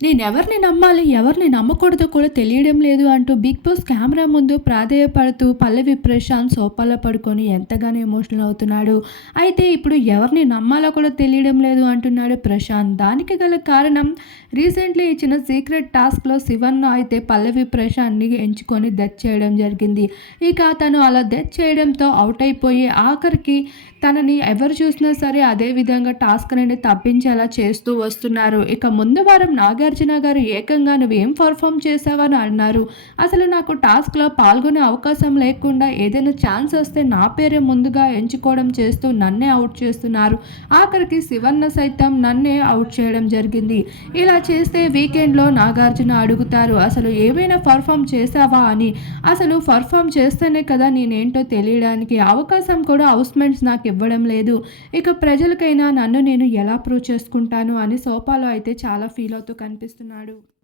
నేను ఎవరిని నమ్మాలి ఎవరిని నమ్మకూడదో కూడా తెలియడం లేదు అంటూ బిగ్ బాస్ కెమెరా ముందు ప్రాధేయపడుతూ పల్లవి ప్రశాంత్ సోపాల పడుకొని ఎంతగానో ఎమోషనల్ అవుతున్నాడు. అయితే ఇప్పుడు ఎవరిని నమ్మాలో కూడా తెలియడం లేదు అంటున్నాడు ప్రశాంత్. దానికి గల కారణం రీసెంట్లీ ఇచ్చిన సీక్రెట్ టాస్క్లో శివన్ అయితే పల్లవి ప్రశాంత్ని ఎంచుకొని డెత్ చేయడం జరిగింది. ఇక తను అలా డెత్ చేయడంతో అవుట్ అయిపోయి ఆఖరికి తనని ఎవరు చూసినా సరే అదే విధంగా టాస్క్ అనేది తప్పించేలా చేస్తూ వస్తున్నారు. ఇక ముందు వారం నాగార్జున గారు ఏకంగా నువ్వేం పర్ఫామ్ చేసావని అన్నారు. అసలు నాకు టాస్క్లో పాల్గొనే అవకాశం లేకుండా ఏదైనా ఛాన్స్ వస్తే నా పేరే ముందుగా ఎంచుకోవడం చేస్తూ నన్నే అవుట్ చేస్తున్నారు. ఆఖరికి శివన్న సైతం నన్నే అవుట్ చేయడం జరిగింది. ఇలా చేస్తే వీకెండ్లో నాగార్జున అడుగుతారు అసలు ఏమైనా పర్ఫామ్ చేసావా? అని. అసలు పర్ఫామ్ చేస్తేనే కదా నేనేంటో తెలియడానికి అవకాశం కూడా హౌస్మెంట్స్ నాకు ఇవ్వడం లేదు. ఇక ప్రజలకైనా నన్ను నేను ఎలా ప్రూవ్ చేసుకుంటాను? అని సోపాలో అయితే చాలా ఫీల్ అవుతూ కనిపిస్తున్నాడు.